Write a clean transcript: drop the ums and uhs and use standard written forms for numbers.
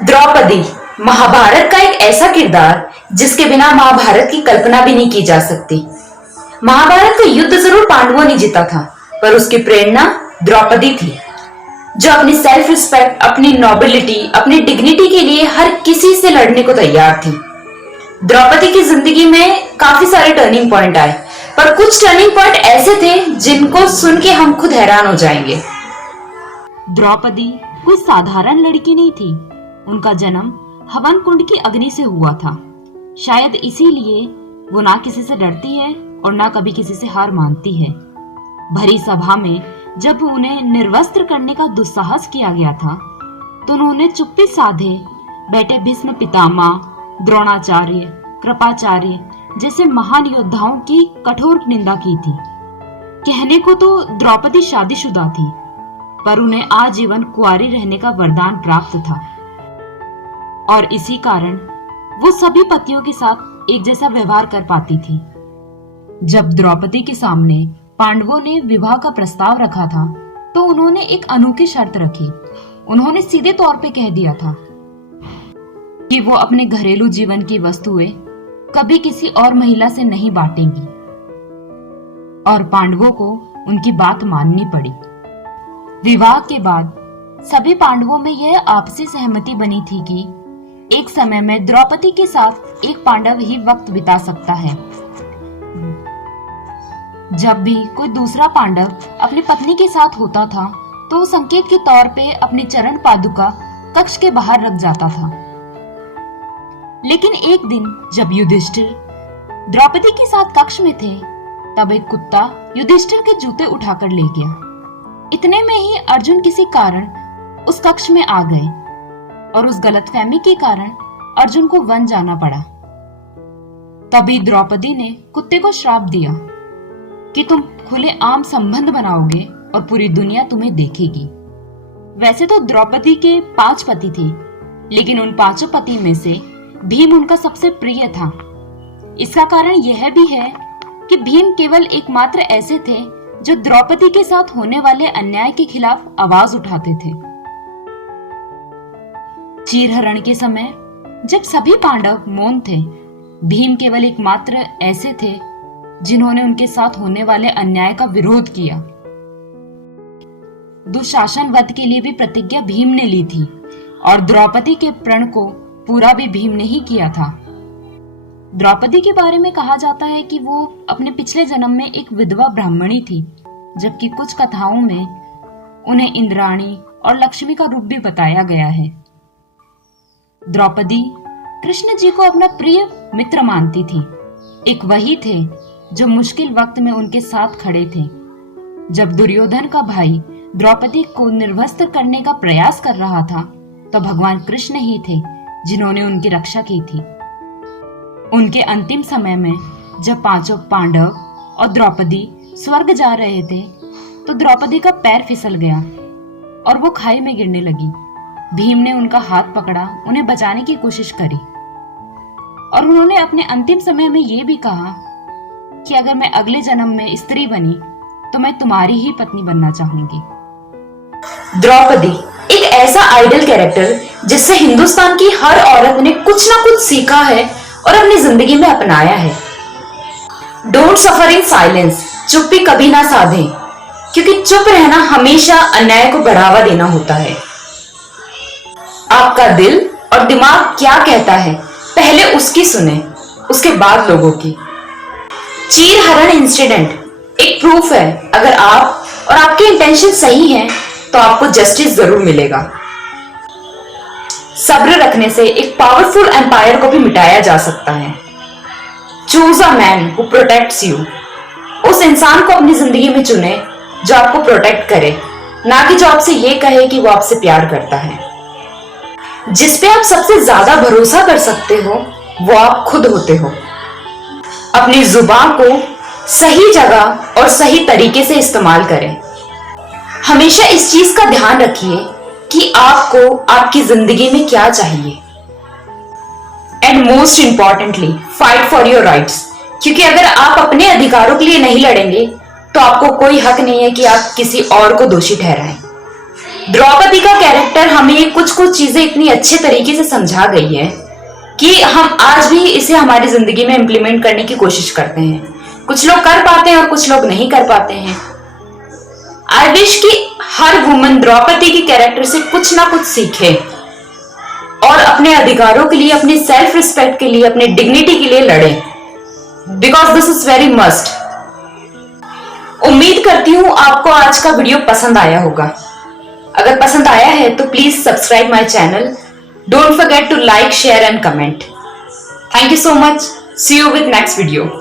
द्रौपदी महाभारत का एक ऐसा किरदार जिसके बिना महाभारत की कल्पना भी नहीं की जा सकती। महाभारत का युद्ध जरूर पांडवों ने जीता था, पर उसकी प्रेरणा द्रौपदी थी, जो अपनी सेल्फ रिस्पेक्ट, अपनी नोबिलिटी, अपनी डिग्निटी के लिए हर किसी से लड़ने को तैयार थी। द्रौपदी की जिंदगी में काफी सारे टर्निंग पॉइंट आए, पर कुछ टर्निंग पॉइंट ऐसे थे जिनको सुन के हम खुद हैरान हो जाएंगे। द्रौपदी कोई साधारण लड़की नहीं थी। उनका जन्म हवन कुंड की अग्नि से हुआ था। शायद इसीलिए वो ना किसी से डरती है और ना कभी किसी से हार मानती है। भरी सभा में जब उन्हें निर्वस्त्र करने का दुस्साहस किया गया था, तो उन्होंने चुप्पी साधे बैठे भीष्म पितामह, द्रोणाचार्य, कृपाचार्य जैसे महान योद्धाओं की कठोर निंदा की थी। कहने को तो द्रौपदी शादीशुदा थी, पर उन्हें आजीवन कुंवारी रहने का वरदान प्राप्त था और इसी कारण वो सभी पतियों के साथ एक जैसा व्यवहार कर पाती थी। जब द्रौपदी के सामने पांडवों ने विवाह का प्रस्ताव रखा था, तो उन्होंने एक अनोखी शर्त रखी। उन्होंने सीधे तौर पे कह दिया था कि वो अपने घरेलू जीवन की वस्तुएं कभी किसी और महिला से नहीं बांटेंगी, और पांडवों को उनकी बात माननी पड़ी। विवाह के बाद सभी पांडवों में यह आपसी सहमति बनी थी कि एक समय में द्रौपदी के साथ एक पांडव ही वक्त बिता सकता है। जब भी कोई दूसरा पांडव अपनी पत्नी के साथ होता था, तो वो संकेत के तौर पे अपनी चरण पादुका कक्ष के बाहर रख जाता था। लेकिन एक दिन जब युधिष्ठिर द्रौपदी के साथ कक्ष में थे, तब एक कुत्ता युधिष्ठिर के जूते उठाकर ले गया। इतने में ही अर्जुन किसी कारण उस कक्ष में आ गए और उस गलतफहमी के कारण अर्जुन को वन जाना पड़ा। तभी द्रौपदी ने कुत्ते को श्राप दिया कि तुम खुले आम संबंध बनाओगे और पूरी दुनिया तुम्हें देखेगी। वैसे तो द्रौपदी के 5 पति थे, लेकिन उन 5 पति में से भीम उनका सबसे प्रिय था। इसका कारण यह भी है कि भीम केवल एकमात्र ऐसे थे जो द्रौपदी के साथ होने वाले अन्याय के खिलाफ आवाज उठाते थे। चीरहरण के समय जब सभी पांडव मौन थे, भीम केवल एकमात्र ऐसे थे जिन्होंने उनके साथ होने वाले अन्याय का विरोध किया। दुशासन वध के लिए भी प्रतिज्ञा भीम ने ली थी और द्रौपदी के प्रण को पूरा भी भीम ने ही किया था। द्रौपदी के बारे में कहा जाता है कि वो अपने पिछले जन्म में एक विधवा ब्राह्मणी थी, जबकि कुछ कथाओं में उन्हें इंद्राणी और लक्ष्मी का रूप भी बताया गया है। द्रौपदी कृष्ण जी को अपना प्रिय मित्र मानती थी। एक वही थे जो मुश्किल वक्त में उनके साथ खड़े थे। जब दुर्योधन का भाई द्रौपदी को निर्वस्त्र करने का प्रयास कर रहा था, तो भगवान कृष्ण ही थे जिन्होंने उनकी रक्षा की थी। उनके अंतिम समय में जब 5 पांडव और द्रौपदी स्वर्ग जा रहे थे, तो द्रौपदी का पैर फिसल गया और वो खाई में गिरने लगी। भीम ने उनका हाथ पकड़ा, उन्हें बचाने की कोशिश करी और उन्होंने अपने अंतिम समय में ये भी कहा कि अगर मैं अगले जन्म में स्त्री बनी तो मैं तुम्हारी ही पत्नी बनना चाहूंगी। द्रौपदी एक ऐसा आइडल कैरेक्टर जिससे हिंदुस्तान की हर औरत ने कुछ ना कुछ सीखा है और अपनी जिंदगी में अपनाया है। डोंट सफर इन साइलेंस, चुप्पी कभी ना साधें, क्योंकि चुप रहना हमेशा अन्याय को बढ़ावा देना होता है। आपका दिल और दिमाग क्या कहता है, पहले उसकी सुने, उसके बाद लोगों की। चीरहरण इंसिडेंट एक प्रूफ है, अगर आप और आपके इंटेंशन सही हैं, तो आपको जस्टिस जरूर मिलेगा। सब्र रखने से एक पावरफुल एम्पायर को भी मिटाया जा सकता है। Choose a man who protects you. उस इंसान को अपनी जिंदगी में चुने जो आपको प्रोटेक्ट करे, ना कि जो आपसे ये कहे कि वो आपसे प्यार करता है। जिस पे आप सबसे ज्यादा भरोसा कर सकते हो, वो आप खुद होते हो। अपनी जुबान को सही जगह और सही तरीके से इस्तेमाल करें। हमेशा इस चीज का ध्यान रखिए कि आपको आपकी जिंदगी में क्या चाहिए। And most importantly, fight for your rights, क्योंकि अगर आप अपने अधिकारों के लिए नहीं लड़ेंगे, तो आपको कोई हक नहीं है कि आप किसी और को दोषी ठहराएं। द्रौपदी का कैरेक्टर हमें कुछ कुछ चीजें इतनी अच्छे तरीके से समझा गई है कि हम आज भी इसे हमारी जिंदगी में इंप्लीमेंट करने की कोशिश करते हैं। कुछ लोग कर पाते हैं और कुछ लोग नहीं कर पाते हैं। आई विश कि हर वुमन द्रौपदी के कैरेक्टर से कुछ ना कुछ सीखे और अपने अधिकारों के लिए, अपने सेल्फ रिस्पेक्ट के लिए, अपने डिग्निटी के लिए लड़े, because this is very must. उम्मीद करती हूं आपको आज का वीडियो पसंद आया होगा। अगर पसंद आया है तो please subscribe my channel. Don't forget to like, share and comment. Thank you so much. See you with next video.